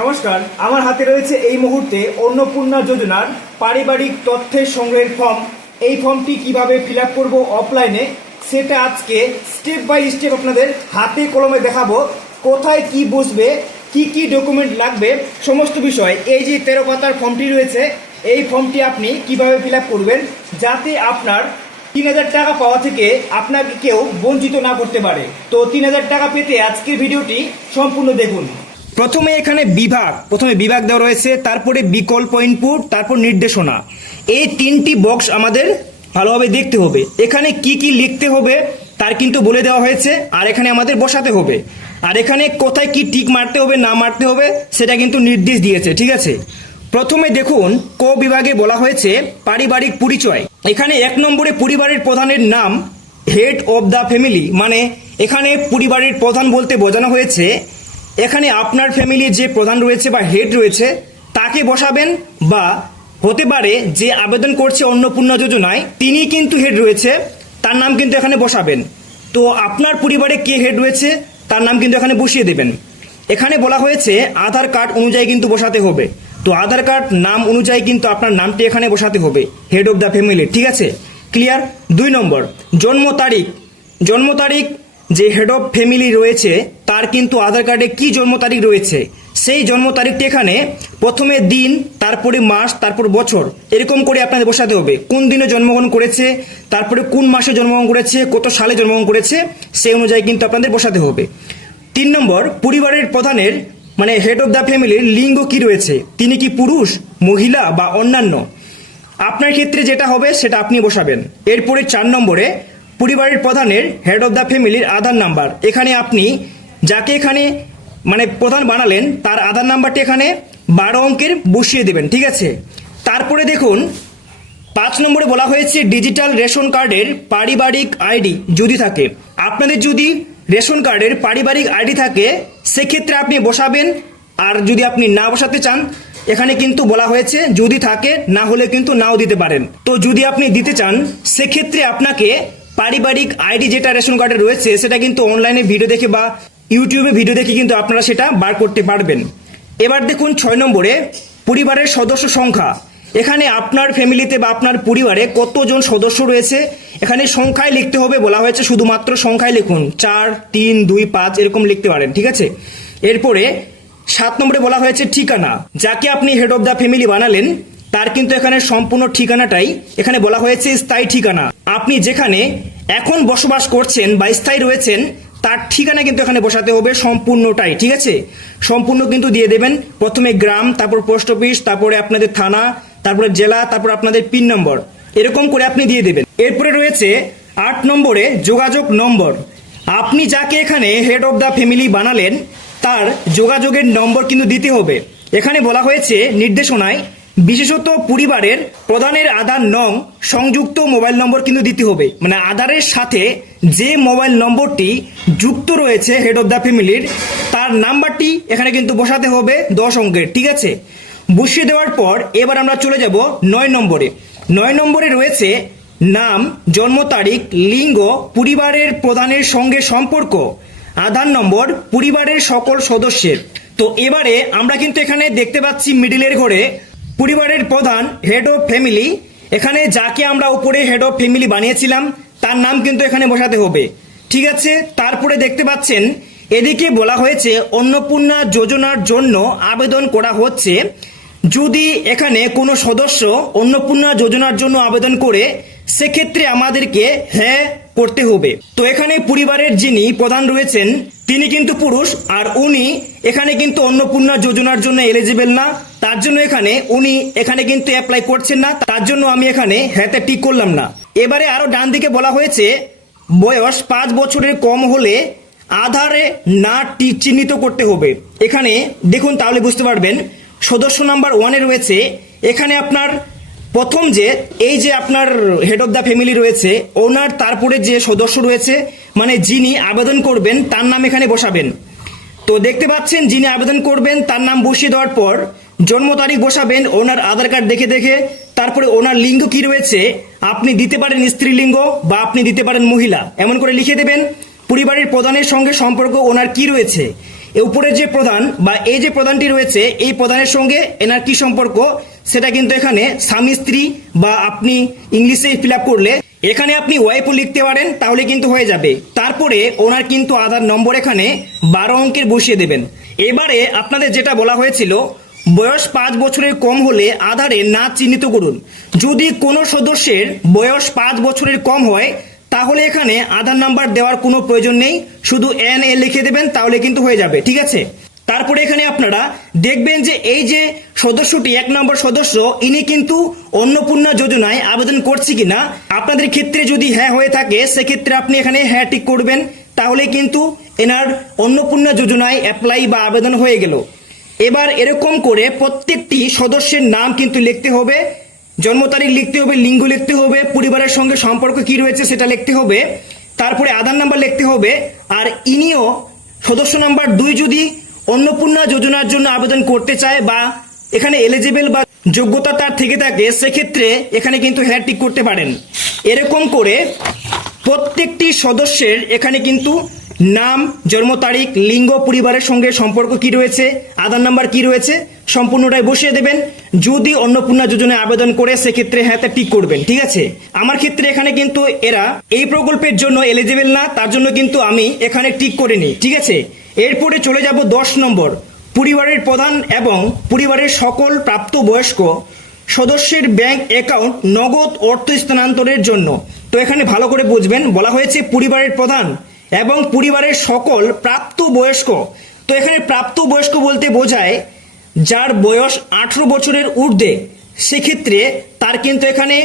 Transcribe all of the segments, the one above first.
নমস্কার, আমার হাতে রয়েছে এই মুহূর্তে অন্নপূর্ণা যোজনার পারিবারিক তথ্যের সংগ্রহের ফর্ম। এই ফর্মটি কিভাবে ফিল আপ করবো অফলাইনে সেটা আজকে স্টেপ বাই স্টেপ আপনাদের হাতে কলমে দেখাবো। কোথায় কি বসবে, কি কি ডকুমেন্ট লাগবে, সমস্ত বিষয়। এই যে 13 পাতার ফর্মটি রয়েছে, এই ফর্মটি আপনি কিভাবে ফিল আপ করবেন যাতে আপনার 3000 টাকা পাওয়া থেকে আপনাকে কেউ বঞ্চিত না করতে পারে। তো 3000 টাকা পেতে আজকের ভিডিওটি সম্পূর্ণ দেখুন। প্রথমে এখানে বিভাগ দেওয়া রয়েছে, তারপরে বিকল্প ইনপুট, তারপর নির্দেশনা। এই তিনটি বক্স আমাদের ভালোভাবে দেখতে হবে। এখানে কি কি লিখতে হবে তার কিন্তু বলে দেওয়া হয়েছে, আর এখানে আমাদের বসাতে হবে। আর এখানে কোথায় কি টিক মারতে হবে না মারতে হবে সেটা কিন্তু নির্দেশ দিয়েছে, ঠিক আছে। প্রথমে দেখুন ক বিভাগে বলা হয়েছে পারিবারিক পরিচয়। এখানে 1 নম্বরে পরিবারের প্রধানের নাম হেড অব দ্য ফ্যামিলি, মানে এখানে পরিবারের প্রধান বলতে বোঝানো হয়েছে এখানে আপনার ফ্যামিলির যে প্রধান রয়েছে বা হেড রয়েছে তাকে বসাবেন, বা হতে পারে যে আবেদন করছে অন্নপূর্ণা যোজনায় তিনি কিন্তু হেড রয়েছে, তার নাম কিন্তু এখানে বসাবেন। তো আপনার পরিবারে কে হেড রয়েছে তার নাম কিন্তু এখানে বসিয়ে দেবেন। এখানে বলা হয়েছে আধার কার্ড অনুযায়ী কিন্তু বসাতে হবে। তো আধার কার্ড নাম অনুযায়ী কিন্তু আপনার নামটি এখানে বসাতে হবে, হেড অব দ্য ফ্যামিলি, ঠিক আছে, ক্লিয়ার। 2 নম্বর জন্ম তারিখ যে হেড অফ ফ্যামিলি রয়েছে তার কিন্তু আধার কার্ডে কি জন্ম তারিখ রয়েছে সেই জন্ম তারিখটি এখানে প্রথমে দিন, তারপরে মাস, তারপর বছর, এরকম করে আপনাদের বসাতে হবে। কোন দিনে জন্মগ্রহণ করেছে, তারপরে কোন মাসে জন্মগ্রহণ করেছে, কত সালে জন্মগ্রহণ করেছে সেই অনুযায়ী কিন্তু আপনাদের বসাতে হবে। 3 নম্বর পরিবারের প্রধানের মানে হেড অফ দ্য ফ্যামিলির লিঙ্গ কি রয়েছে, তিনি কি পুরুষ, মহিলা বা অন্যান্য। আপনার ক্ষেত্রে যেটা হবে সেটা আপনি বসাবেন। এরপরে 4 নম্বরে পরিবারের প্রধানের হেড অফ দ্য ফ্যামিলির আধার নাম্বার। এখানে আপনি যাকে এখানে মানে প্রধান বানালেন তার আধার নাম্বারটি এখানে 12 অঙ্কের বসিয়ে দেবেন, ঠিক আছে। তারপরে দেখুন 5 নম্বরে বলা হয়েছে ডিজিটাল রেশন কার্ডের পারিবারিক আইডি যদি থাকে। আপনাদের যদি রেশন কার্ডের পারিবারিক আইডি থাকে সেক্ষেত্রে আপনি বসাবেন, আর যদি আপনি না বসাতে চান এখানে কিন্তু বলা হয়েছে যদি থাকে, না হলে কিন্তু নাও দিতে পারেন। তো যদি আপনি দিতে চান সেক্ষেত্রে আপনাকে পারিবারিক আইডি যেটা রেশন কার্ডে রয়েছে সেটা কিন্তু অনলাইনে ভিডিও দেখে বা ইউটিউবে ভিডিও দেখে কিন্তু আপনারা সেটা বার করতে পারবেন। এবার দেখুন 6 নম্বরে পরিবারের সদস্য সংখ্যা। এখানে আপনার ফ্যামিলিতে বা আপনার পরিবারে কতজন সদস্য রয়েছে এখানে সংখ্যায় লিখতে হবে, বলা হয়েছে শুধুমাত্র সংখ্যায় লিখুন, 4, 3, 2, 5 এরকম লিখতে পারেন, ঠিক আছে। এরপরে 7 নম্বরে বলা হয়েছে ঠিকানা। যাকে আপনি হেড অফ দ্য ফ্যামিলি বানালেন তার কিন্তু এখানে সম্পূর্ণ ঠিকানাটাই এখানে বলা হয়েছে স্থায়ী ঠিকানা। আপনি যেখানে এখন বসবাস করছেন বা স্থায়ী রয়েছেন তার ঠিকানা কিন্তু এখানে বসাতে হবে সম্পূর্ণটাই, ঠিক আছে। সম্পূর্ণ কিন্তু দিয়ে দেবেন, প্রথমে গ্রাম, তারপর পোস্ট অফিস, তারপরে আপনাদের থানা, তারপরে জেলা, তারপর আপনাদের পিন নম্বর, এরকম করে আপনি দিয়ে দেবেন। এরপরে রয়েছে 8 নম্বরে যোগাযোগ নম্বর। আপনি যাকে এখানে হেড অফ দ্য ফ্যামিলি বানালেন তার যোগাযোগের নম্বর কিন্তু দিতে হবে। এখানে বলা হয়েছে নির্দেশনায় বিশেষত পরিবারের প্রধানের আধার নং সংযুক্ত মোবাইল নম্বর কিন্তু দিতে হবে, মানে আধারের সাথে যে মোবাইল নম্বরটি যুক্ত রয়েছে হেড অফ দ্য ফ্যামিলির তার নাম্বারটি এখানে কিন্তু বসাতে হবে 10 অঙ্কের, ঠিক আছে। বসিয়ে দেওয়ার পর এবার আমরা চলে যাব 9 নম্বরে। 9 নম্বরে রয়েছে নাম, জন্ম তারিখ, লিঙ্গ, পরিবারের প্রধানের সঙ্গে সম্পর্ক, আধার নম্বর, পরিবারের সকল সদস্যের। তো এবারে আমরা কিন্তু এখানে দেখতে পাচ্ছি মিডিলের ঘরে পরিবারের প্রধান হেড অফ ফ্যামিলি। এখানে যাকে আমরা উপরে হেড অফ ফ্যামিলি বানিয়েছিলাম তার নাম কিন্তু এখানে বসাতে হবে, ঠিক আছে। তারপরে দেখতে পাচ্ছেন এদিকে বলা হয়েছে অন্নপূর্ণা যোজনার জন্য আবেদন করা হচ্ছে। যদি এখানে কোনো সদস্য অন্নপূর্ণা যোজনার জন্য আবেদন করে সেক্ষেত্রে আমাদেরকে হ্যাঁ করতে হবে। তো এখানে পরিবারের যিনি প্রধান রয়েছেন তিনি কিন্তু পুরুষ, আর উনি এখানে কিন্তু অন্নপূর্ণা যোজনার জন্য এলিজিবল না, তার জন্য উনি এখানে কিন্তু অ্যাপ্লাই করছেন না, তার জন্য আমি এখানে হ্যাঁতে টিক করলাম না। এবারে আরো ডান দিকে বলা হয়েছে বয়স 5 বছরের কম হলে আধারে না চিহ্নিত করতে হবে। এখানে দেখুন তাহলে বুঝতে পারবেন। সদস্য নাম্বার 1 রয়েছে এখানে আপনার প্রথম যে এই যে আপনার হেড অফ দ্য ফ্যামিলি রয়েছে ওনার তারপরে যে সদস্য রয়েছে মানে যিনি আবেদন করবেন তার নাম এখানে বসাবেন। তো দেখতে পাচ্ছেন যিনি আবেদন করবেন তার নাম বসিয়ে দেওয়ার পর জন্ম তারিখ বসাবেন ওনার আধার কার্ড দেখে দেখে। তারপরে ওনার লিঙ্গ কি রয়েছে আপনি দিতে পারেন স্ত্রীলিঙ্গ বা আপনি দিতে পারেন মহিলা, এমন করে লিখে দেবেন। পরিবারের প্রধানের সঙ্গে সম্পর্ক ওনার কি রয়েছে উপরে যে প্রধান বা এই যে প্রধানটি রয়েছে এই প্রধানের সঙ্গে এনার কি সম্পর্ক সেটা কিন্তু এখানে স্বামী স্ত্রী বা আপনি ইংলিশে ফিল আপ করলে এখানে আপনি ওয়াইফও লিখতে পারেন, তাহলে কিন্তু হয়ে যাবে। তারপরে ওনার কিন্তু আধার নম্বর এখানে 12 অঙ্কের বসিয়ে দেবেন। এবারে আপনাদের যেটা বলা হয়েছিল বয়স 5 বছরের কম হলে আধারে না চিহ্নিত করুন। যদি কোনো সদস্যের বয়স 5 বছরের কম হয় তাহলে এখানে আধার নাম্বার দেওয়ার কোনো প্রয়োজন নেই, শুধু NA লিখে দেবেন, তাহলে কিন্তু হয়ে যাবে, ঠিক আছে। তারপরে এখানে আপনারা দেখবেন যে এই যে সদস্যটি 1 নম্বর সদস্য ইনি কিন্তু অন্নপূর্ণা যোজনায় আবেদন করছে কিনা। আপনাদের ক্ষেত্রে যদি হ্যাঁ হয়ে থাকে সেক্ষেত্রে আপনি এখানে হ্যাঁ টিক করবেন, তাহলে কিন্তু এনার অন্নপূর্ণা যোজনায় অ্যাপ্লাই বা আবেদন হয়ে গেল। এবার এরকম করে প্রত্যেকটি সদস্যের নাম কিন্তু লিখতে হবে, জন্ম তারিখ লিখতে হবে, লিঙ্গ লিখতে হবে, পরিবারের সঙ্গে সম্পর্ক কি রয়েছে সেটা লিখতে হবে, তারপরে আধার নাম্বার লিখতে হবে। আর ইনিও সদস্য নাম্বার 2 যদি অন্নপূর্ণা যোজনার জন্য আবেদন করতে চায় বা এখানে এলিজিবল বা যোগ্যতা তার থেকে থাকে সেক্ষেত্রে এখানে কিন্তু হ্যাঁ টিক করতে পারেন। এরকম করে প্রত্যেকটি সদস্যের এখানে কিন্তু নাম, জন্ম তারিখ, লিঙ্গ, পরিবারের সঙ্গে সম্পর্ক কি রয়েছে, আধার নাম্বার কি রয়েছে সম্পূর্ণটাই বসিয়ে দেবেন। যদি অন্নপূর্ণা যোজনায় আবেদন করে সেক্ষেত্রে হ্যাঁ তা টিক করবেন, ঠিক আছে। আমার ক্ষেত্রে এখানে কিন্তু এরা এই প্রকল্পের জন্য এলিজিবল না, তার জন্য কিন্তু আমি এখানে টিক করে নিই, ঠিক আছে। এরপরে চলে যাব 10 নম্বর, পরিবারের প্রধান এবং পরিবারের সকল প্রাপ্তবয়স্ক সদস্যের ব্যাংক অ্যাকাউন্ট নগদ অর্থ স্থানান্তরের জন্য। তো এখানে ভালো করে বুঝবেন, বলা হয়েছে পরিবারের প্রধান এবং পরিবারের সকল প্রাপ্তবয়স্ক। তো এখানে প্রাপ্তবয়স্ক বলতে বোঝায় যার বয়স 18 বছরের ঊর্ধ্বে, সেক্ষেত্রে তার কিন্তু এখানে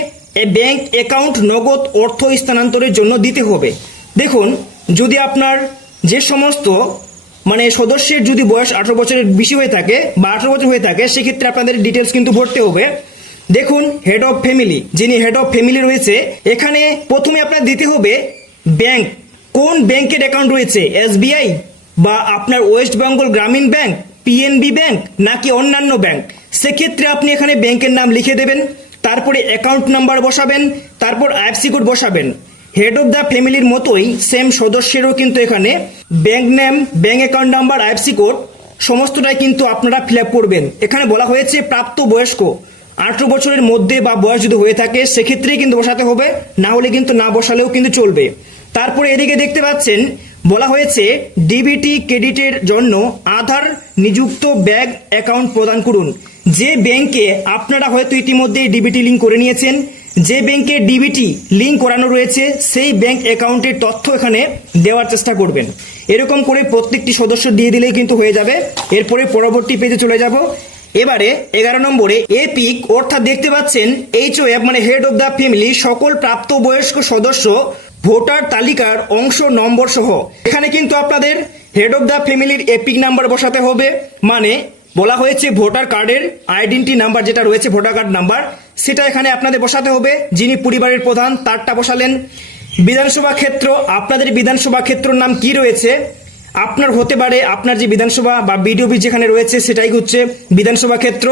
ব্যাংক অ্যাকাউন্ট নগদ অর্থ স্থানান্তরের জন্য দিতে হবে। দেখুন, যদি আপনার যে সমস্ত সদস্যের যদি বয়স 18 বছরের বেশি হয়ে থাকে বা 18 বছর হয়ে থাকে সেক্ষেত্রে আপনাদের ডিটেলস কিন্তু ভরতে হবে। দেখুন, হেড অফ ফ্যামিলি, যিনি হেড অফ ফ্যামিলি রয়েছে এখানে প্রথমে আপনার দিতে হবে ব্যাংক, কোন ব্যাংকের অ্যাকাউন্ট রয়েছে, SBI বা আপনার ওয়েস্ট বেঙ্গল গ্রামীণ ব্যাংক, PNB ব্যাংক নাকি অন্যান্য ব্যাংক, সেক্ষেত্রে আপনি এখানে ব্যাংকের নাম লিখে দেবেন, তারপরে অ্যাকাউন্ট নাম্বার বসাবেন, তারপর IFSC কোড বসাবেন। হেড অফ দ্য ফ্যামিলির মতোই সেম সদস্যেরও কিন্তু এখানে bank name, bank account number, IFSC code সমস্তটাই কিন্তু আপনারা ফিল আপ করবেন। এখানে বলা হয়েছে প্রাপ্তবয়স্ক 18 বছরের মধ্যে বা বয়স যদি হয়ে থাকে সেক্ষেত্রেই কিন্তু বসাতে হবে, না হলে কিন্তু না বসালেও কিন্তু চলবে। তারপরে এদিকে দেখতে পাচ্ছেন বলা হয়েছে DBT ক্রেডিটের জন্য আধার নিযুক্ত ব্যাংক অ্যাকাউন্ট প্রদান করুন। যে ব্যাংকে আপনারা হয়তো ইতিমধ্যে DBT লিঙ্ক করে নিয়েছেন, যে ব্যাংকে DBT লিঙ্ক করানো রয়েছে সেই ব্যাংক অ্যাকাউন্টের তথ্য এখানে দেওয়ার চেষ্টা করবেন। এরকম করে প্রত্যেকটি সদস্য দিয়ে দিলেই কিন্তু হয়ে যাবে। এরপরে পরবর্তী পেজে চলে যাব। এবারে 11 নম্বরে এপিক অর্থাৎ দেখতে পাচ্ছেন HOF head of the family সকল প্রাপ্তবয়স্ক সদস্য ভোটার তালিকার অংশ নম্বর সহ। এখানে কিন্তু আপনাদের হেড অফ দ্য ফ্যামিলির এপিক নাম্বার বসাতে হবে, বলা হয়েছে ভোটার কার্ডের আইডেন্টি নাম্বার যেটা রয়েছে ভোটার কার্ড নাম্বার সেটা এখানে আপনাদের বসাতে হবে। যিনি পরিবারের প্রধান তারটা বসালেন। বিধানসভা ক্ষেত্র, আপনাদের বিধানসভা ক্ষেত্রের নাম কি রয়েছে আপনার হতে পারে, আপনার যে বিধানসভা বা বিডিওবি যেখানে রয়েছে সেটাই হচ্ছে বিধানসভা ক্ষেত্র।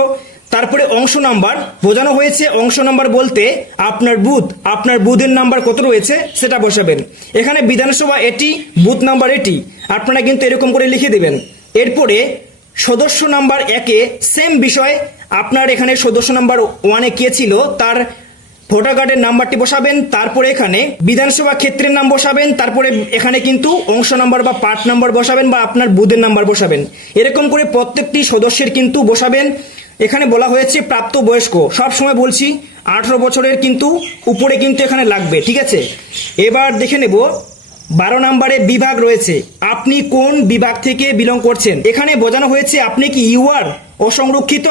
তারপরে অংশ নাম্বার বোঝানো হয়েছে, অংশ নাম্বার বলতে আপনার বুথ, আপনার বুথের নাম্বার কত রয়েছে সেটা বসাবেন। এখানে বিধানসভা এটি, বুথ নাম্বার এটি, আপনারা কিন্তু এরকম করে লিখে দেবেন। এরপরে সদস্য নাম্বার 1-এ সেম বিষয়, আপনার এখানে সদস্য নাম্বার 1-এ কে ছিল তার ভোটার কার্ডের নাম্বারটি বসাবেন, তারপরে এখানে বিধানসভা ক্ষেত্রের নাম বসাবেন, তারপরে এখানে কিন্তু অংশ নাম্বার বা পার্ট নাম্বার বসাবেন বা আপনার বুথের নাম্বার বসাবেন। এরকম করে প্রত্যেকটি সদস্যের কিন্তু বসাবেন। এখানে বলা হয়েছে প্রাপ্তবয়স্ক, সব সময় বলছি 18 বছরের কিন্তু উপরে কিন্তু এখানে লাগবে, ঠিক আছে। এবার দেখে নেব 12 নম্বরে বিভাগ রয়েছে, আপনি কোন বিভাগ থেকে বিলং করছেন। এখানে বোঝানো হয়েছে আপনি কি UR অসংরক্ষিত,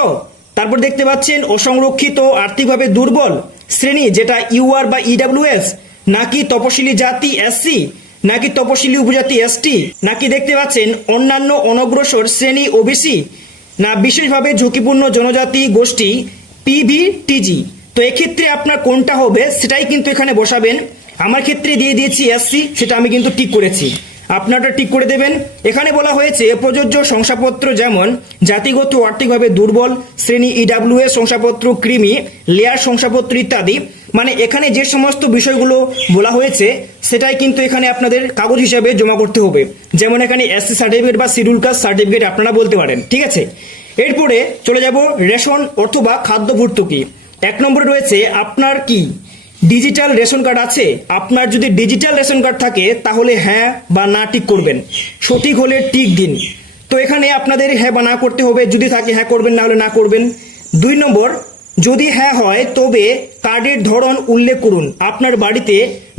তারপর দেখতে পাচ্ছেন অসংরক্ষিত আর্থিকভাবে দুর্বল শ্রেণী যেটা UR বা EWS, নাকি তপশিলি জাতি SC, নাকি তপশিলি উপজাতি ST, নাকি দেখতে পাচ্ছেন অন্যান্য অনগ্রসর শ্রেণী OBC, না বিশেষভাবে ঝুঁকিপূর্ণ জনজাতি গোষ্ঠী PVTG। তো এক্ষেত্রে আপনার কোনটা হবে সেটাই কিন্তু এখানে বসাবেন। আমার ক্ষেত্রে দিয়ে দিয়েছি SC, সেটা আমি কিন্তু টিক করেছি, আপনারটা টিক করে দেবেন। এখানে বলা হয়েছে প্রযোজ্য শংসাপত্র যেমন জাতিগত আর্থিকভাবে দুর্বল শ্রেণী EWS শংসাপত্র, ক্রিমি লেয়ার শংসাপত্র ইত্যাদি মানে এখানে যে সমস্ত বিষয়গুলো বলা হয়েছে সেটাই কিন্তু এখানে আপনাদের কাগজ হিসাবে জমা করতে হবে। যেমন এখানে এসসি সার্টিফিকেট বা শিডিউল কাস্ট সার্টিফিকেট আপনারা বলতে পারেন, ঠিক আছে। এরপরে চলে যাব রেশন অথবা খাদ্য ভর্তুকি। 1 নম্বরে রয়েছে আপনার কি ডিজিটাল রেশন কার্ড আছে। আপনার যদি ডিজিটাল রেশন কার্ড থাকে তাহলে হ্যাঁ বা না টিক করবেন, সঠিক হলে টিক দিন। তো এখানে আপনাদের হ্যাঁ বা না করতে হবে, যদি থাকে হ্যাঁ করবেন, না হলে না করবেন। 2 নম্বর, যদি হ্যাঁ হয় তবে কার্ডের ধরন উল্লেখ করুন। আপনার বাড়িতে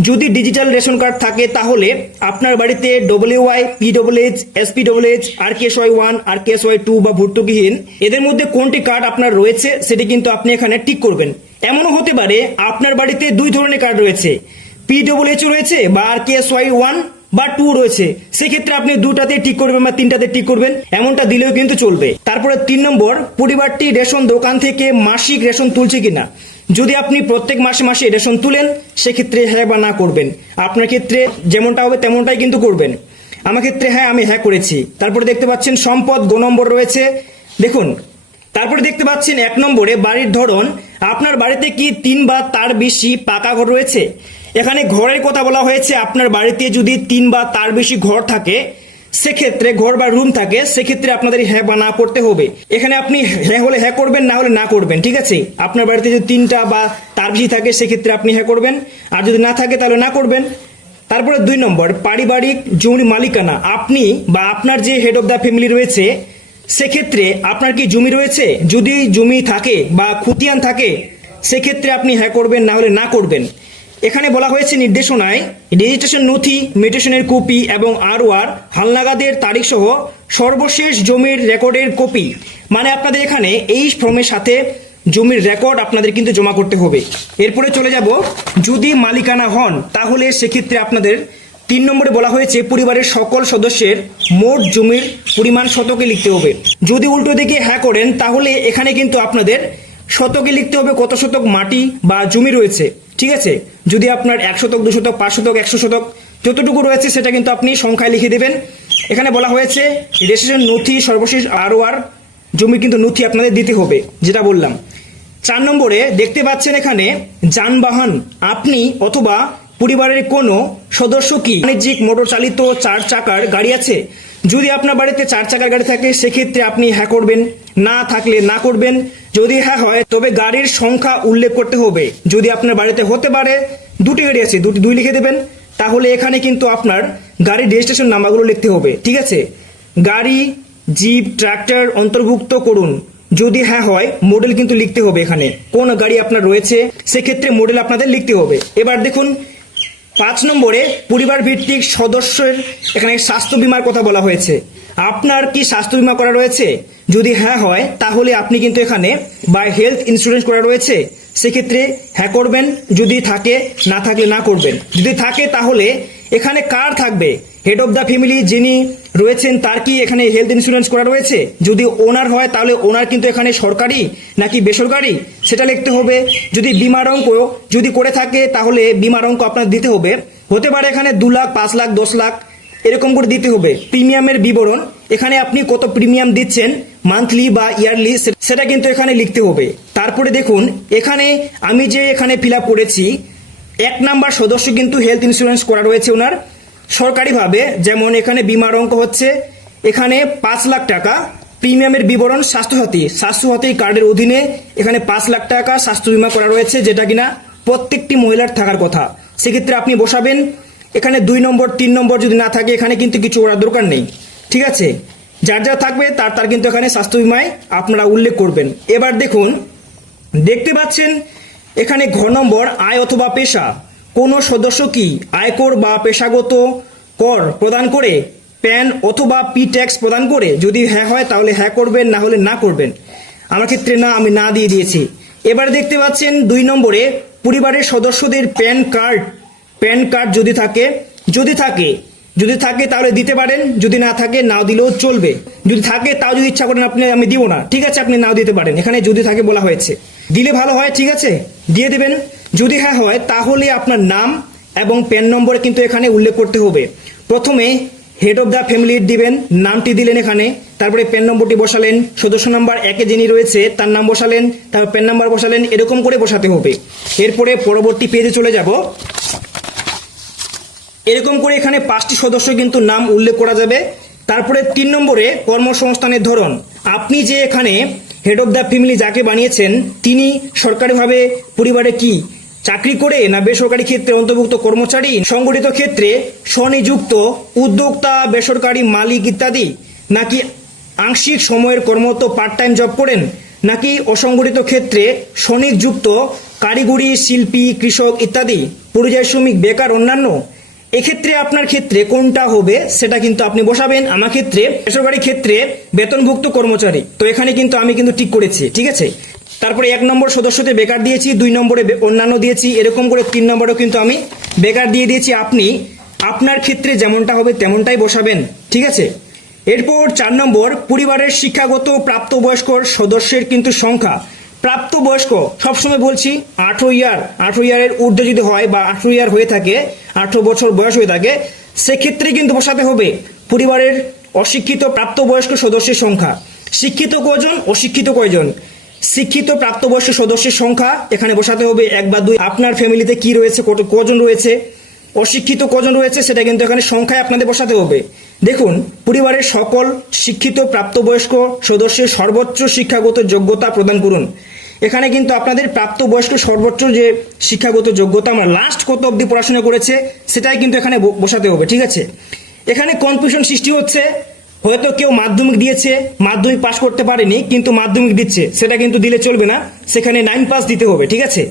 যদি ডিজিটাল রেশন কার্ড থাকে তাহলে আপনার বাড়িতে WY, PWH, SPWH, RKSY1, RKSY2 বা ভর্তুকিহীন এদের মধ্যে কোনটি কার্ড আপনার রয়েছে সেটি কিন্তু আপনি এখানে টিক করবেন। এমনও হতে পারে আপনার বাড়িতে 2 ধরনের কার্ড রয়েছে, PWH রয়েছে বা RKSY1 বা 2 রয়েছে, সেক্ষেত্রে আপনি 2টাতে টিক করবেন বা 3টাতে টিক করবেন, এমনটা দিলেও কিন্তু চলবে। তারপরে 3 নম্বর, পরিবারটি রেশন দোকান থেকে মাসিক রেশন তুলছে কিনা। যদি আপনি প্রত্যেক মাসে মাসে রেশন তুলেন সেক্ষেত্রে হ্যাঁ বা না করবেন। আপনার ক্ষেত্রে যেমনটা হবে তেমনটাই কিন্তু করবেন। আমার ক্ষেত্রে হ্যাঁ, আমি হ্যাঁ করেছি। তারপরে দেখতে পাচ্ছেন সম্পদ গ নম্বর রয়েছে, দেখুন। তারপরে দেখতে পাচ্ছেন 1 নম্বরে বাড়ির ধরন। আপনার বাড়িতে কি 3 বা তার বেশি পাকা ঘর রয়েছে। এখানে ঘরের কথা বলা হয়েছে, আপনার বাড়িতে যদি 3 বা তার বেশি ঘর থাকে, সেক্ষেত্রে ঘর বা রুম থাকে, সেক্ষেত্রে আপনাদের হ্যাঁ বা না করতে হবে। এখানে আপনি হ্যাঁ হলে হ্যাঁ করবেন, না হলে না করবেন, ঠিক আছে। আপনার বাড়িতে যদি 3টা বা তার বেশি থাকে সেক্ষেত্রে আপনি হ্যাঁ করবেন, আর যদি না থাকে তাহলে না করবেন। তারপরে 2 নম্বর, পারিবারিক জমির মালিকানা। আপনি বা আপনার যে হেড অফ দ্য ফ্যামিলি রয়েছে সেক্ষেত্রে আপনার কি জমি রয়েছে। যদি জমি থাকে বা খতিয়ান থাকে সেক্ষেত্রে আপনি হ্যাঁ করবেন, না হলে না করবেন। এখানে বলা হয়েছে নির্দেশনায় রেজিস্ট্রেশন নথি, মিউটেশনের কপি এবং ROR হালনাগাদের তারিখ সহ সর্বশেষ জমির রেকর্ডের কপি। মানে আপনাদের এখানে এই ফর্মের সাথে জমির রেকর্ড আপনাদের কিন্তু জমা করতে হবে। এরপরে চলে যাব, যদি মালিকানা হন তাহলে সেক্ষেত্রে আপনাদের 3 নম্বরে বলা হয়েছে পরিবারের সকল সদস্যের মোট জমির পরিমাণ শতকে লিখতে হবে। যদি উল্টো দিকে হ্যাঁ করেন তাহলে এখানে কিন্তু আপনাদের শতকে লিখতে হবে কত শতক মাটি বা জমি রয়েছে, ঠিক আছে। যদি আপনার 1 শতক, 2 শতক, 5 শতক, 100 শতক যতটুকু রয়েছে সেটা কিন্তু আপনি সংখ্যায় লিখে দেবেন। এখানে বলা হয়েছে রেজিস্ট্রেশন নথি, সর্বশেষ ROR জমি কিন্তু নথি আপনাদের দিতে হবে, যেটা বললাম। 4 নম্বরে দেখতে পাচ্ছেন এখানে যানবাহন। আপনি অথবা পরিবারের কোনো সদস্য কি বাণিজ্যিক মোটর চালিত 4 চাকার গাড়ি আছে। যদি আপনার বাড়িতে 4 চাকার গাড়ি থাকে সেক্ষেত্রে আপনি হ্যাঁ করবেন, না থাকলে না করবেন। যদি হ্যাঁ হয় তবে গাড়ির সংখ্যা উল্লেখ করতে হবে। যদি আপনার বাড়িতে হতে পারে 2টি গাড়ি আছে, 2 লিখে দেবেন। তাহলে এখানে কিন্তু আপনার গাড়ির রেজিস্ট্রেশন নাম্বারগুলো লিখতে হবে, ঠিক আছে। গাড়ি, জিপ, ট্রাক্টর অন্তর্ভুক্ত করুন। যদি হ্যাঁ হয় মডেল কিন্তু লিখতে হবে। এখানে কোন গাড়ি আপনার রয়েছে সেক্ষেত্রে মডেল আপনাদের লিখতে হবে। এবার দেখুন 5 নম্বরে পরিবার ভিত্তিক সদস্যের এখানে স্বাস্থ্য বীমার কথা বলা হয়েছে। আপনার কি স্বাস্থ্য বীমা করা রয়েছে। যদি হ্যাঁ হয় তাহলে আপনি কিন্তু এখানে বা হেলথ ইন্স্যুরেন্স করা রয়েছে সেক্ষেত্রে হ্যাঁ করবেন, যদি থাকে না থাকলে না করবেন। যদি থাকে তাহলে এখানে কার থাকবে, হেড অফ দ্য ফ্যামিলি যিনি রয়েছেন তার কি এখানে হেলথ ইন্স্যুরেন্স করা রয়েছে। যদি ওনার হয় তাহলে ওনার কিন্তু এখানে সরকারি নাকি বেসরকারি সেটা লিখতে হবে। যদি বিমার অঙ্ক যদি করে থাকে তাহলে বিমার অঙ্ক আপনার দিতে হবে। হতে পারে এখানে 2 লাখ, 5 লাখ, 10 লাখ এরকম করে দিতে হবে। প্রিমিয়ামের বিবরণ, এখানে আপনি কত প্রিমিয়াম দিচ্ছেন মান্থলি বা ইয়ারলি সেটা কিন্তু এখানে লিখতে হবে। তারপরে দেখুন এখানে আমি যে এখানে ফিল আপ করেছি 1 নাম্বার সদস্য কিন্তু হেলথ ইন্স্যুরেন্স করা রয়েছে ওনার সরকারিভাবে। যেমন এখানে বিমার অঙ্ক হচ্ছে এখানে 5 লাখ টাকা। প্রিমিয়ামের বিবরণ স্বাস্থ্যসাথী কার্ডের অধীনে এখানে 5 লাখ টাকা স্বাস্থ্য বীমা করা রয়েছে, যেটা কিনা প্রত্যেকটি মহিলার থাকার কথা। সেক্ষেত্রে আপনি বসাবেন এখানে 2 নম্বর, 3 নম্বর যদি না থাকে এখানে কিন্তু কিছু করার দরকার নেই, ঠিক আছে। যার যা থাকবে তার কিন্তু এখানে স্বাস্থ্য বীমায় আপনারা উল্লেখ করবেন। এবার দেখুন দেখতে পাচ্ছেন এখানে ঘ নম্বর আয় অথবা পেশা। কোনো সদস্য কি আয়কর বা পেশাগত কর প্রদান করে, প্যান অথবা পি ট্যাক্স প্রদান করে। যদি হ্যাঁ হয় তাহলে হ্যাঁ করবেন, না হলে না করবেন। আমার ক্ষেত্রে না, আমি না দিয়ে দিয়েছি। এবার দেখতে পাচ্ছেন 2 নম্বরে পরিবারের সদস্যদের প্যান কার্ড যদি থাকে তাহলে দিতে পারেন, যদি না থাকে নাও দিলেও চলবে। যদি থাকে তাও যদি ইচ্ছা করেন আপনি আমি দিব না, ঠিক আছে, আপনি নাও দিতে পারেন। এখানে যদি থাকে বলা হয়েছে, দিলে ভালো হয়, ঠিক আছে, দিয়ে দেবেন। যদি হ্যাঁ হয় তাহলে আপনার নাম এবং প্যান নম্বরে কিন্তু এখানে উল্লেখ করতে হবে। প্রথমে হেড অফ দ্য ফ্যামিলি দিবেন, নামটি দিলেন এখানে, তারপরে প্যান নম্বরটি বসালেন, সদস্য নাম্বার 1-এ যিনি রয়েছে তার নাম বসালেন, তারপর প্যান নাম্বার বসালেন, এরকম করে বসাতে হবে। এরপরে পরবর্তী পেজে চলে যাব। এরকম করে এখানে 5টি সদস্য কিন্তু নাম উল্লেখ করা যাবে। তারপরে 3 নম্বরে কর্মসংস্থানের ধরন, আপনি যে এখানে হেড অফ দ্য ফ্যামিলি যাকে বানিয়েছেন তিনি সরকারিভাবে পরিবারে কি চাকরি করে, না বেসরকারি ক্ষেত্রে অন্তর্ভুক্ত কর্মচারী, সংগঠিত ক্ষেত্রে স্বনিযুক্ত উদ্যোক্তা, বেসরকারি মালিক ইত্যাদি, নাকি আংশিক সময়ের কর্মরত পার্ট টাইম জব করেন, নাকি অসংগঠিত ক্ষেত্রে স্বনিযুক্ত কারিগরি, শিল্পী, কৃষক ইত্যাদি, পরিযায়ী শ্রমিক, বেকার, অন্যান্য। এক্ষেত্রে আপনার ক্ষেত্রে কোনটা হবে সেটা কিন্তু আপনি বসাবেন। আমার ক্ষেত্রে বেসরকারি ক্ষেত্রে বেতনভুক্ত কর্মচারী, তো এখানে কিন্তু আমি কিন্তু ঠিক করেছি, ঠিক আছে। তারপরে 1 নম্বর সদস্যতে বেকার দিয়েছি, 2 নম্বরে অন্যান্য দিয়েছি, এরকম করে 3 নম্বরেও কিন্তু আমি বেকার দিয়ে দিয়েছি। আপনি আপনার ক্ষেত্রে যেমনটা হবে তেমনটাই বসাবেন, ঠিক আছে। এরপর 4 নম্বর, পরিবারের শিক্ষাগত প্রাপ্তবয়স্ক সদস্যের কিন্তু সংখ্যা। প্রাপ্তবয়স্ক সবসময় বলছি 18 ইয়ারের ঊর্ধ্বে যদি হয় বা 18 ইয়ার হয়ে থাকে, 18 বছর বয়স হয়ে থাকে, সেক্ষেত্রে কিন্তু বসাতে হবে পরিবারের অশিক্ষিত প্রাপ্তবয়স্ক সদস্যের সংখ্যা। শিক্ষিত কজন, অশিক্ষিত কয়জন, শিক্ষিত প্রাপ্তবয়স্ক সদস্যের সংখ্যা এখানে বসাতে হবে 1 বা 2। আপনার ফ্যামিলিতে কি রয়েছে, কজন রয়েছে, অশিক্ষিত কজন রয়েছে, সেটা কিন্তু এখানে সংখ্যায় আপনাদের বসাতে হবে। দেখুন, পরিবারের সকল শিক্ষিত প্রাপ্তবয়স্ক সদস্যের সর্বোচ্চ শিক্ষাগত যোগ্যতা প্রদান করুন। এখানে কিন্তু আপনাদের প্রাপ্তবয়স্ক সর্বোচ্চ যে শিক্ষাগত যোগ্যতা, আমরা লাস্ট কত অবধি পড়াশোনা করেছে সেটাই কিন্তু এখানে বসাতে হবে, ঠিক আছে। এখানে কনফিউশন সৃষ্টি হচ্ছে, হয়তো কেউ মাধ্যমিক দিয়েছে, মাধ্যমিক পাস করতে পারেনি কিন্তু মাধ্যমিক দিচ্ছে, সেটা কিন্তু দিলে চলবে না, সেখানে 9 পাস দিতে হবে, ঠিক আছে।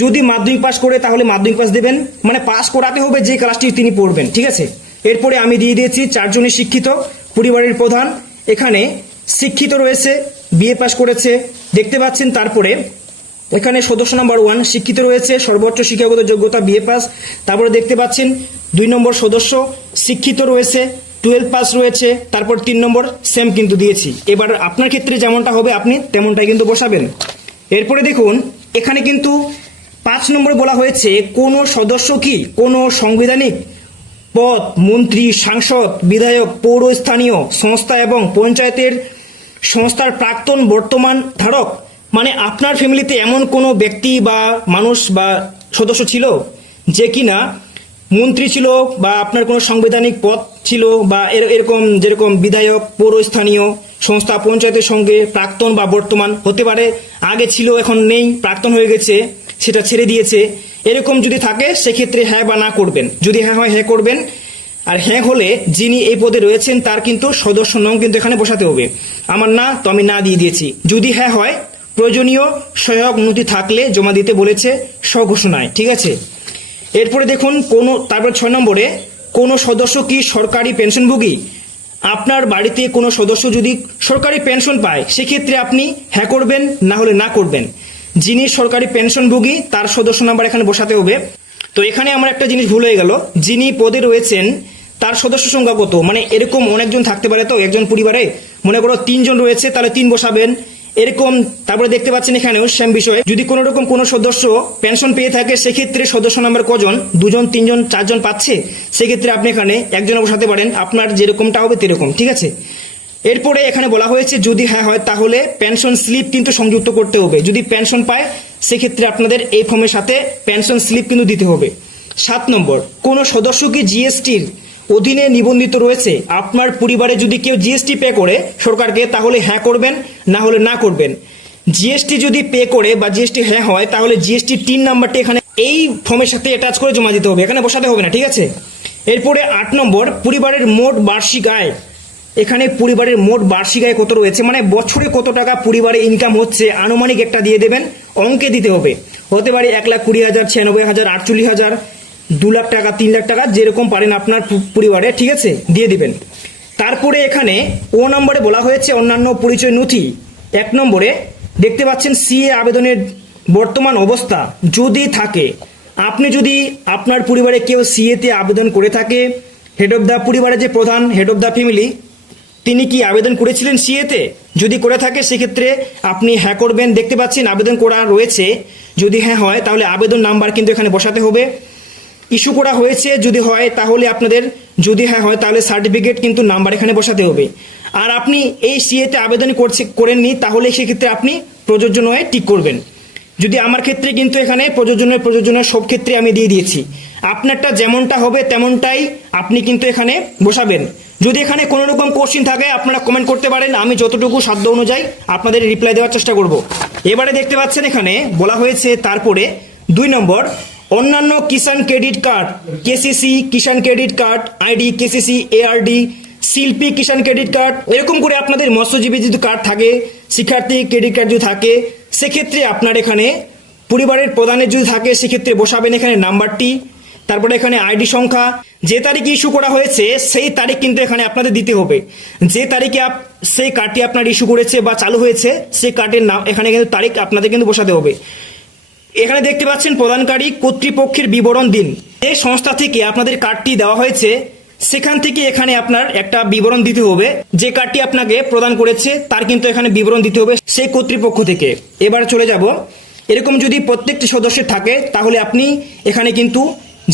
যদি মাধ্যমিক পাস করে তাহলে মাধ্যমিক পাস দেবেন, মানে পাস করাতে হবে যে ক্লাসটি তিনি পড়বেন, ঠিক আছে। এরপরে আমি দিয়ে দিয়েছি 4 জনই শিক্ষিত পরিবারের প্রধান। এখানে শিক্ষিত রয়েছে, বিএ পাস করেছে, দেখতে পাচ্ছেন। তারপরে এখানে সদস্য নাম্বার 1 শিক্ষিত রয়েছে, সর্বোচ্চ শিক্ষাগত যোগ্যতা বিএ পাস। তারপরে দেখতে পাচ্ছেন 2 নম্বর সদস্য শিক্ষিত রয়েছে, 12 পাস রয়েছে। তারপর 3 নম্বর সেম কিন্তু দিয়েছি। এবার আপনার ক্ষেত্রে যেমনটা হবে আপনি তেমনটাই কিন্তু বসাবেন। এরপরে দেখুন, এখানে কিন্তু 5 নম্বরে বলা হয়েছে কোন সদস্য কি কোন সাংবিধানিক পদ, মন্ত্রী, সাংসদ, বিধায়ক, পৌর স্থানীয় সংস্থা এবং পঞ্চায়েতের সংস্থার প্রাক্তন বর্তমান ধারক। মানে আপনার ফ্যামিলিতে এমন কোনো ব্যক্তি বা মানুষ বা সদস্য ছিল যে কিনা মন্ত্রী ছিল বা আপনার কোনো সাংবিধানিক পদ ছিল বা এরকম, যেরকম বিধায়ক, পৌরস্থানীয় সংস্থা, পঞ্চায়েতের সঙ্গে প্রাক্তন বা বর্তমান হতে পারে, আগে ছিল এখন নেই, প্রাক্তন হয়ে গেছে, সেটা ছেড়ে দিয়েছে, এরকম যদি থাকে সেক্ষেত্রে হ্যাঁ বা না করবেন। যদি হ্যাঁ হয় হ্যাঁ করবেন, আর হ্যাঁ হলে যিনি এই পদে রয়েছেন তার কিন্তু সদস্য নাম কিন্তু এখানে বসাতে হবে। আমার না, তো আমি না দিয়ে দিয়েছি। যদি হ্যাঁ হয়, প্রয়োজনীয় সহায়ক নথি থাকলে জমা দিতে বলেছে স্বঘোষণায়, ঠিক আছে। এরপরে দেখুন তারপর 6 নম্বরে কোনো সদস্য কি সরকারি পেনশনভোগী। আপনার বাড়িতে কোনো সদস্য যদি সরকারি পেনশন পায় সেক্ষেত্রে আপনি হ্যাঁ করবেন, না হলে না করবেন। যিনি সরকারি পেনশনভোগী তার সদস্য নাম্বার এখানে বসাতে হবে। তো এখানে আমার একটা জিনিস ভুল হয়ে গেল, যিনি পদে রয়েছেন তার সদস্য সংখ্যা কত, মানে এরকম অনেকজন থাকতে পারে, তো একজন পরিবারে মনে করো 3 জন রয়েছে তাহলে 3 বসাবেন, এরকম। তারপরে দেখতে পাচ্ছেন এখানেও সেম বিষয়, যদি কোনো রকম কোনো সদস্য পেনশন পেয়ে থাকে সেক্ষেত্রে সদস্য নাম্বার কজন, 2 জন, 3 জন, 4 জন পাচ্ছে, সেক্ষেত্রে আপনি এখানে একজন বসাতে পারেন, আপনার যেরকমটা হবে তেরকম, ঠিক আছে। এরপরে এখানে বলা হয়েছে যদি হ্যাঁ হয় তাহলে পেনশন স্লিপ কিন্তু সংযুক্ত করতে হবে। যদি পেনশন পায় সেক্ষেত্রে আপনাদের এই ফর্মের সাথে পেনশন স্লিপ কিন্তু দিতে হবে। 7 নম্বর, কোন সদস্য কি জিএসটির অধীনে নিবন্ধিত রয়েছে। আপনার পরিবারে যদি কেউ জিএসটি পে করে সরকারকে তাহলে হ্যাঁ করবেন, না হলে না করবেন। জিএসটি যদি পে করে বা জিএসটি হ্যাঁ হয় তাহলে জিএসটি 3 নাম্বারটি এখানে এই ফর্মের সাথে অ্যাটাচ করে জমা দিতে হবে, এখানে বসাতে হবে না, ঠিক আছে। এরপরে 8 নম্বর, পরিবারের মোট বার্ষিক আয়। এখানে পরিবারের মোট বার্ষিক আয় কত রয়েছে, মানে বছরে কত টাকা পরিবারে ইনকাম হচ্ছে আনুমানিক একটা দিয়ে দেবেন, অঙ্কে দিতে হবে। হতে পারে 1,20,000, 96,000, 48,000, 2 লাখ টাকা, 3 লাখ টাকা, যেরকম পারেন আপনার পরিবারে, ঠিক আছে, দিয়ে দিবেন। তারপরে এখানে ও নম্বরে বলা হয়েছে অন্যান্য পরিচয় নথি। 1 নম্বরে দেখতে পাচ্ছেন সিএ আবেদনের বর্তমান অবস্থা যদি থাকে, আপনি যদি আপনার পরিবারে কেউ সিএতে আবেদন করে থাকে, হেড অফ দ্য পরিবারের যে প্রধান, হেড অফ দ্য ফ্যামিলি, তিনি কি আবেদন করেছিলেন সিএতে, যদি করে থাকে সেক্ষেত্রে আপনি হ্যাঁ করবেন। দেখতে পাচ্ছেন আবেদন করা রয়েছে, যদি হ্যাঁ হয় তাহলে আবেদন নাম্বার কিন্তু এখানে বসাতে হবে। ইস্যু করা হয়েছে যদি হয় তাহলে আপনাদের যদি হ্যাঁ হয় তাহলে সার্টিফিকেট কিন্তু নাম্বার এখানে বসাতে হবে। আর আপনি এই সিএতে আবেদন করেননি তাহলে সেক্ষেত্রে আপনি প্রযোজ্য নয় টিক করবেন। যদি আমার ক্ষেত্রে কিন্তু এখানে প্রযোজনের সব ক্ষেত্রে আমি দিয়ে দিয়েছি। আপনারটা যেমনটা হবে তেমনটাই আপনি কিন্তু এখানে বসাবেন। যদি এখানে কোনো রকম কোশ্চিন থাকে আপনারা কমেন্ট করতে পারেন, আমি যতটুকু সাধ্য অনুযায়ী আপনাদের রিপ্লাই দেওয়ার চেষ্টা করব। এবারে দেখতে পাচ্ছেন এখানে বলা হয়েছে তারপরে 2 নম্বর অন্যান্য Kisan credit card, KCC Kisan credit card, ID KCC ARD, শিল্পী কিষাণ ক্রেডিট কার্ড, এরকম করে আপনাদের মৎস্যজীবী যদি কার্ড থাকে, শিক্ষার্থী ক্রেডিট কার্ড যদি থাকে, সেক্ষেত্রে আপনার এখানে পরিবারের প্রধানের যদি থাকে সেক্ষেত্রে বসাবেন এখানে নাম্বারটি, তারপরে এখানে আইডি সংখ্যা, যে তারিখ ইস্যু করা হয়েছে সেই তারিখ কিন্তু এখানে আপনাদের দিতে হবে। যে তারিখে সেই কার্ডটি আপনার ইস্যু করেছে বা চালু হয়েছে সেই কার্ডের নাম এখানে কিন্তু তারিখ আপনাদের কিন্তু বসাতে হবে। এখানে দেখতে পাচ্ছেন প্রদানকারী কর্তৃপক্ষের বিবরণ দিন। যে সংস্থা থেকে আপনাদের কার্ডটি দেওয়া হয়েছে সেখান থেকে এখানে আপনার একটা বিবরণ দিতে হবে। যে কার্ডটি আপনাকে প্রদান করেছে তার কিন্তু এখানে বিবরণ দিতে হবে সেই কর্তৃপক্ষ থেকে। এবার চলে যাব, এরকম যদি প্রত্যেকটি সদস্যের থাকে তাহলে আপনি এখানে কিন্তু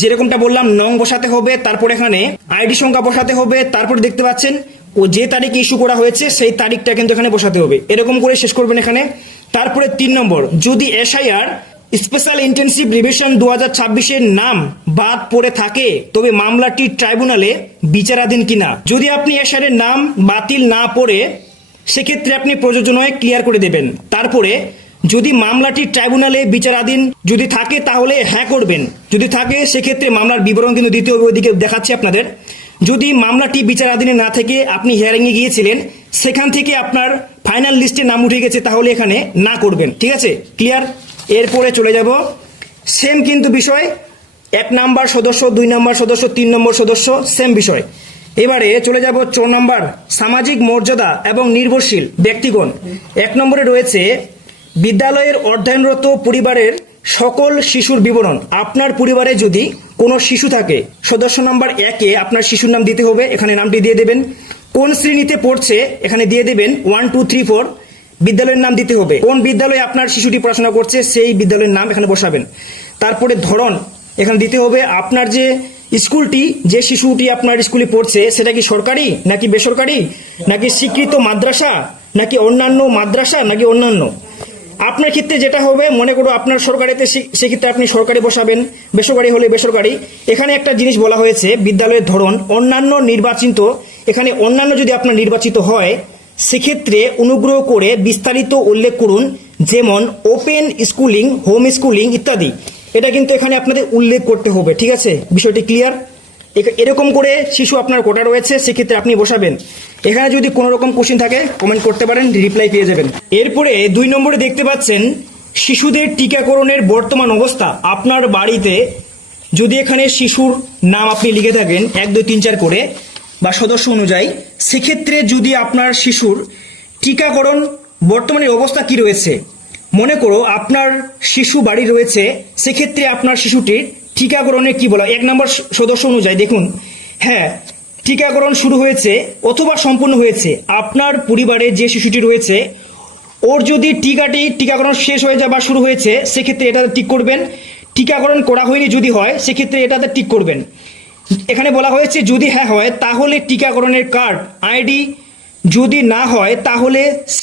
যেরকমটা বললাম নং বসাতে হবে, তারপর এখানে আইডি সংখ্যা বসাতে হবে, তারপর দেখতে পাচ্ছেন ও যে তারিখে ইস্যু করা হয়েছে সেই তারিখটা কিন্তু এখানে বসাতে হবে। এরকম করে শেষ করবেন এখানে। তারপরে 3 নম্বর, যদি এসআইআর স্পেশাল ইন্টেনসিভ রিভিশন 2026-এর নাম বাদ পড়ে থাকে তবে মামলাটি ট্রাইব্যুনালে বিচারাধীন কিনা। যদি আপনি এসআইআর নাম বাতিল না পড়ে সেক্ষেত্রে আপনি প্রযোজনায় ক্লিয়ার করে দেবেন। তারপরে যদি মামলাটি ট্রাইব্যুনালে বিচারাধীন যদি থাকে তাহলে হ্যাঁ করবেন, যদি থাকে সেক্ষেত্রে মামলার বিবরণ কিন্তু দিতে হবে, ওইদিকে দেখাচ্ছি আপনাদের। যদি মামলাটি বিচারাধীনে না থেকে আপনি হিয়ারিংয়ে গিয়েছিলেন সেখান থেকে আপনার ফাইনাল লিস্টে নাম উঠে গেছে তাহলে এখানে না করবেন। ঠিক আছে, ক্লিয়ার। এরপরে চলে যাব, সেম কিন্তু বিষয় 1 নম্বর সদস্য, 2 নম্বর সদস্য, 3 নম্বর সদস্য সেম বিষয়। এবারে চলে যাব 4 নম্বর, সামাজিক মর্যাদা এবং নির্ভরশীল ব্যক্তিগণ। 1 নম্বরে রয়েছে বিদ্যালয়ের অধ্যয়নরত পরিবারের সকল শিশুর বিবরণ। আপনার পরিবারে যদি কোনো শিশু থাকে সদস্য নাম্বার 1-এ আপনার শিশুর নাম দিতে হবে, এখানে নামটি দিয়ে দেবেন। কোন শ্রেণীতে পড়ছে এখানে দিয়ে দেবেন 1 2 3 4, বিদ্যালয়ের নাম দিতে হবে। কোন বিদ্যালয়ে আপনার শিশুটি পড়াশোনা করছে সেই বিদ্যালয়ের নাম এখানে বসাবেন। তারপরে ধরন এখানে দিতে হবে, আপনার যে স্কুলটি, যে শিশুটি আপনার স্কুলে পড়ছে সেটা কি সরকারি নাকি বেসরকারি, নাকি স্বীকৃত মাদ্রাসা, নাকি অন্যান্য মাদ্রাসা, নাকি অন্যান্য। আপনার ক্ষেত্রে যেটা হবে, মনে করো আপনার সরকারিতে সেক্ষেত্রে আপনি সরকারি বসাবেন, বেসরকারি হলে বেসরকারি। এখানে একটা জিনিস বলা হয়েছে বিদ্যালয়ের ধরন অন্যান্য নির্বাচিত, এখানে অন্যান্য যদি আপনার নির্বাচিত হয় সেক্ষেত্রে অনুগ্রহ করে বিস্তারিত উল্লেখ করুন, যেমন ওপেন স্কুলিং, হোম স্কুলিং ইত্যাদি। এটা কিন্তু এখানে আপনাদের উল্লেখ করতে হবে। ঠিক আছে, বিষয়টি ক্লিয়ার। এরকম করে শিশু আপনার কোটা রয়েছে সেক্ষেত্রে আপনি বসাবেন। এখানে যদি কোনো রকম কোশ্চেন থাকে কমেন্ট করতে পারেন, রিপ্লাই পেয়ে যাবেন। এরপরে 2 নম্বরে দেখতে পাচ্ছেন শিশুদের টিকাকরণের বর্তমান অবস্থা। আপনার বাড়িতে যদি এখানে শিশুর নাম আপনি লিখে থাকেন 1 2 3 4 করে বা সদস্য অনুযায়ী, সেক্ষেত্রে যদি আপনার শিশুর টিকাকরণ বর্তমানের অবস্থা কি রয়েছে, মনে করো আপনার শিশু বাড়ি রয়েছে, সেক্ষেত্রে আপনার শিশুটির টিকাকরণের কি বলা 1 নম্বর সদস্য অনুযায়ী দেখুন, হ্যাঁ টিকাকরণ শুরু হয়েছে অথবা সম্পূর্ণ হয়েছে। আপনার পরিবারে যে শিশুটি রয়েছে ওর যদি টিকাকরণ শেষ হয়ে যায় বা শুরু হয়েছে সেক্ষেত্রে এটাতে টিক করবেন। টিকাকরণ করা হয়নি যদি হয় সেক্ষেত্রে এটাতে টিক করবেন। এখানে বলা হয়েছে যদি হ্যাঁ হয় তাহলে টিকাকরণের কার্ড, আইডি, যদি না হয় তাহলে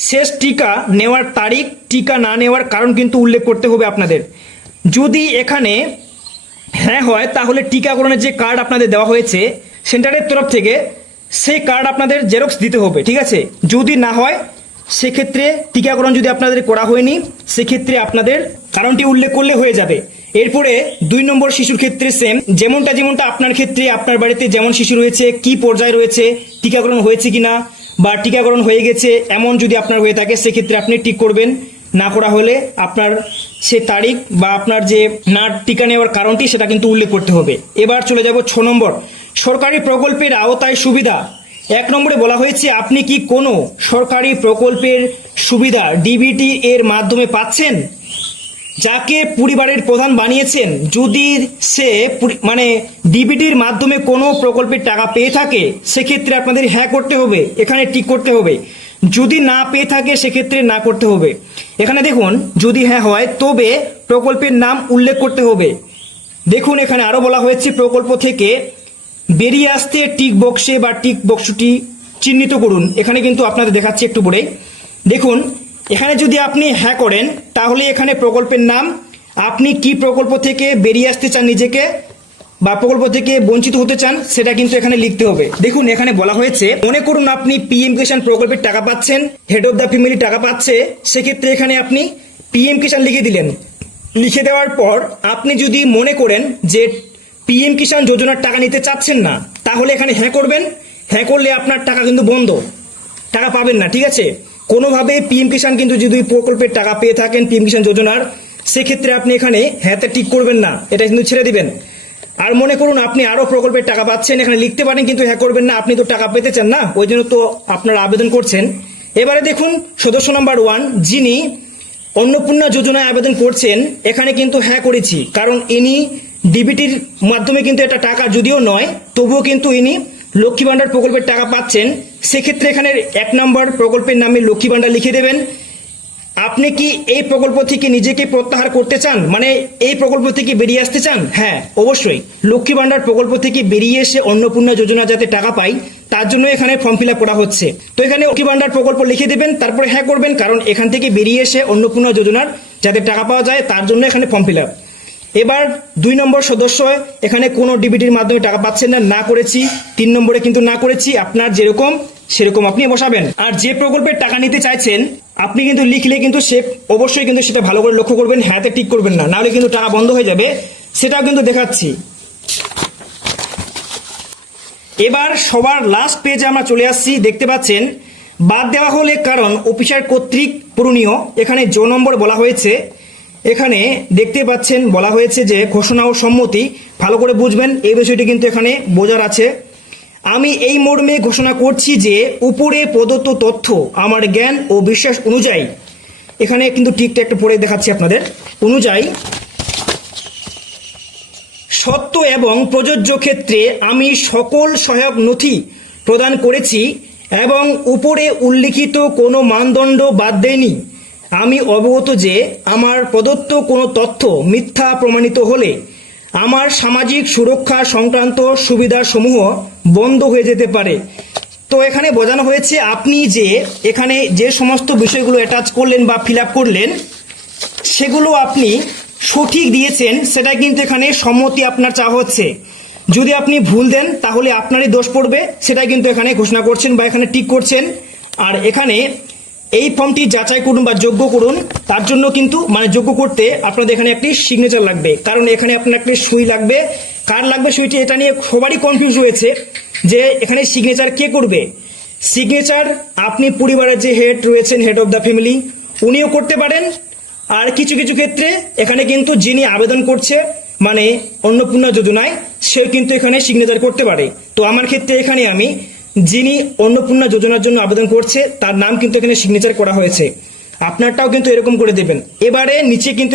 শেষ টিকা নেওয়ার তারিখ, টিকা না নেওয়ার কারণ কিন্তু উল্লেখ করতে হবে আপনাদের। যদি এখানে হ্যাঁ হয় তাহলে টিকাকরণের যে কার্ড আপনাদের দেওয়া হয়েছে সেন্টারের তরফ থেকে সেই কার্ড আপনাদের জেরক্স দিতে হবে। ঠিক আছে, যদি না হয় সেক্ষেত্রে টিকাকরণ যদি আপনাদের করা হয়নি সেক্ষেত্রে আপনাদের কারণটি উল্লেখ করলে হয়ে যাবে। এরপরে 2 নম্বর শিশুর ক্ষেত্রে সেম, যেমনটা আপনার ক্ষেত্রে আপনার বাড়িতে যেমন শিশু রয়েছে কি পর্যায়ে রয়েছে, টিকাকরণ হয়েছে কিনা বা টিকাকরণ হয়ে গেছে এমন যদি আপনার হয়ে থাকে সেক্ষেত্রে আপনি টিক করবেন। না করা হলে আপনার সে তারিখ বা আপনার যে না টিকা নেওয়ার কারণটি সেটা কিন্তু উল্লেখ করতে হবে। এবার চলে যাব 6 নম্বর, সরকারি প্রকল্পের আওতায় সুবিধা। 1 নম্বরে বলা হয়েছে আপনি কি কোনো সরকারি প্রকল্পের সুবিধা ডিবিটি এর মাধ্যমে পাচ্ছেন, যাকে পরিবারের প্রধান বানিয়েছেন। যদি সে ডিবিটির মাধ্যমে কোনো প্রকল্পের টাকা পেয়ে থাকে সেক্ষেত্রে আপনাদের হ্যাঁ করতে হবে, এখানে টিক করতে হবে। যদি না পেয়ে থাকে সেক্ষেত্রে না করতে হবে। এখানে দেখুন যদি হ্যাঁ হয় তবে প্রকল্পের নাম উল্লেখ করতে হবে। দেখুন এখানে আরো বলা হয়েছে প্রকল্প থেকে বেরিয়ে আসতে টিক বক্সে বা টিক বক্সটি চিহ্নিত করুন। এখানে কিন্তু আপনাদের দেখাচ্ছি একটু পরে। দেখুন এখানে যদি আপনি হ্যাঁ করেন তাহলে এখানে প্রকল্পের নাম, আপনি কি প্রকল্প থেকে বেরিয়ে আসতে চান নিজেকে বা প্রকল্প থেকে বঞ্চিত হতে চান সেটা কিন্তু এখানে লিখতে হবে। দেখুন এখানে বলা হয়েছে, মনে করুন আপনি পিএম কিষাণ প্রকল্পের টাকা পাচ্ছেন, হেড অফ দ্য ফ্যামিলি টাকা পাচ্ছে, সেক্ষেত্রে এখানে আপনি পিএম কিষাণ লিখে দিলেন। লিখে দেওয়ার পর আপনি যদি মনে করেন যে পিএম কিষাণ যোজনার টাকা নিতে চাচ্ছেন না, তাহলে এখানে হ্যাঁ করবেন। হ্যাঁ করলে আপনার টাকা কিন্তু বন্ধ, টাকা পাবেন না, ঠিক আছে। কোনোভাবে পিএম কিষাণ কিন্তু যদি প্রকল্পের টাকা পেয়ে থাকেন পিএম কিষাণ যোজনার, সেক্ষেত্রে আপনি এখানে হ্যাঁতে টিক করবেন না, এটা কিন্তু ছেড়ে দিবেন। আর মনে করুন আপনি আরো প্রকল্পের টাকা পাচ্ছেন, এখানে লিখতে পারেন কিন্তু হ্যাঁ করবেন না, আপনি তো টাকা পেতে চান না, ওই জন্য তো আপনারা আবেদন করছেন। এবারে দেখুন সদস্য নাম্বার 1 যিনি অন্নপূর্ণা যোজনায় আবেদন করছেন, এখানে কিন্তু হ্যাঁ করেছি, কারণ ইনি ডিবিটির মাধ্যমে কিন্তু এটা টাকা যদিও নয়, তবুও কিন্তু ইনি লক্ষ্মী ভান্ডার প্রকল্পের টাকা পাচ্ছেন। সেক্ষেত্রে এখানে 1 নম্বর প্রকল্পের নামে লক্ষ্মী ভান্ডার লিখে দেবেন। আপনি কি এই প্রকল্প থেকে নিজেকে প্রত্যাহার করতে চান, মানে এই প্রকল্প থেকে বেরিয়ে আসতে চান? হ্যাঁ অবশ্যই, লক্ষ্মী ভান্ডার প্রকল্প থেকে বেরিয়ে এসে অন্নপূর্ণা যোজনা যাতে টাকা পাই তার জন্য এখানে ফর্ম ফিল আপ করা হচ্ছে। তো এখানে লক্ষ্মী ভান্ডার প্রকল্প লিখে দেবেন, তারপরে হ্যাঁ করবেন, কারণ এখান থেকে বেরিয়ে এসে অন্নপূর্ণা যোজনার যাতে টাকা পাওয়া যায় তার জন্য এখানে ফর্ম ফিল আপ। এবার 2 নম্বর সদস্য, এখানে কোনো ডিবিটির মাধ্যমে টাকা পাচ্ছেন না, না করেছি। 3 নম্বরে কিন্তু না করেছি, আপনার যেরকম সেরকম আপনি বসাবেন। আর যে প্রকল্পের টাকা নিতে চাইছেন আপনি কিন্তু লিখলে কিন্তু সে অবশ্যই কিন্তু সেটা ভালো করে লক্ষ্য করবেন, হ্যাঁতে ঠিক করবেন না, নাহলে কিন্তু টাকা বন্ধ হয়ে যাবে, সেটাও কিন্তু দেখাচ্ছি। এবার সবার লাস্ট পেজে আমরা চলে আসছি, দেখতে পাচ্ছেন বাদ দেওয়া হলে কারণ অফিসার কর্তৃক পূরণীয়, এখানে নম্বর বলা হয়েছে। এখানে দেখতে পাচ্ছেন বলা হয়েছে যে ঘোষণা ও সম্মতি, ভালো করে বুঝবেন এই বিষয়টি কিন্তু এখানে বোঝার আছে। আমি এই মর্মে ঘোষণা করছি যে উপরে প্রদত্ত তথ্য আমার জ্ঞান ও বিশ্বাস অনুযায়ী, এখানে কিন্তু ঠিকটা একটু পড়ে দেখাচ্ছি আপনাদের, অনুযায়ী সত্য এবং প্রযোজ্য ক্ষেত্রে আমি সকল সহায়ক নথি প্রদান করেছি এবং উপরে উল্লিখিত কোনো মানদণ্ড বাদ দেয়নি। আমি অবগত যে আমার প্রদত্ত কোনো তথ্য মিথ্যা প্রমাণিত হলে আমার সামাজিক সুরক্ষা সংক্রান্ত সুবিধাসমূহ বন্ধ হয়ে যেতে পারে। তো এখানে বোঝানো হয়েছে আপনি যে এখানে যে সমস্ত বিষয়গুলো অ্যাটাচ করলেন বা ফিল আপ করলেন সেগুলো আপনি সঠিক দিয়েছেন, সেটা কিন্তু এখানে সম্মতি আপনার চাওয়া হচ্ছে। যদি আপনি ভুল দেন তাহলে আপনারই দোষ পড়বে, সেটা কিন্তু এখানে ঘোষণা করছেন বা এখানে টিক করছেন। আর এখানে এই ফর্মটি যাচাই করুন বা যোগ্য করুন, তার জন্য কিন্তু মানে যোগ্য করতে আপনাদের এখানে একটি সিগনেচার লাগবে, কারণ এখানে আপনার একটি সুই লাগবে। কার লাগবে সুইটি, এটা নিয়ে সবারই কনফিউজ হয়েছে যে এখানে সিগনেচার কে করবে। সিগনেচার আপনি পরিবারের যে হেড রয়েছেন, হেড অফ দ্য ফ্যামিলি, উনিও করতে পারেন। আর কিছু কিছু ক্ষেত্রে এখানে কিন্তু যিনি আবেদন করছে মানে অন্নপূর্ণা যোজনায়, সে কিন্তু এখানে সিগনেচার করতে পারে। তো আমার ক্ষেত্রে এখানে আমি যিনি অন্নপূর্ণা যোজনার জন্য আবেদন করছে তার নাম কিন্তু এখানে সিগনেচার করা হয়েছে, আপনারটাও কিন্তু এরকম করে দেবেন। এবারে নিচে কিন্তু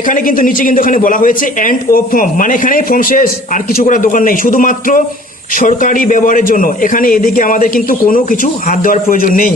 এখানে কিন্তু নিচে কিন্তু এখানে বলা হয়েছে এন্ড ও ফর্ম, মানে এখানে ফর্ম শেষ, আর কিছু করার দোকান নেই, শুধুমাত্র সরকারি ব্যবহারের জন্য। এখানে এদিকে আমাদের কিন্তু কোনো কিছু হাত দেওয়ার প্রয়োজন নেই।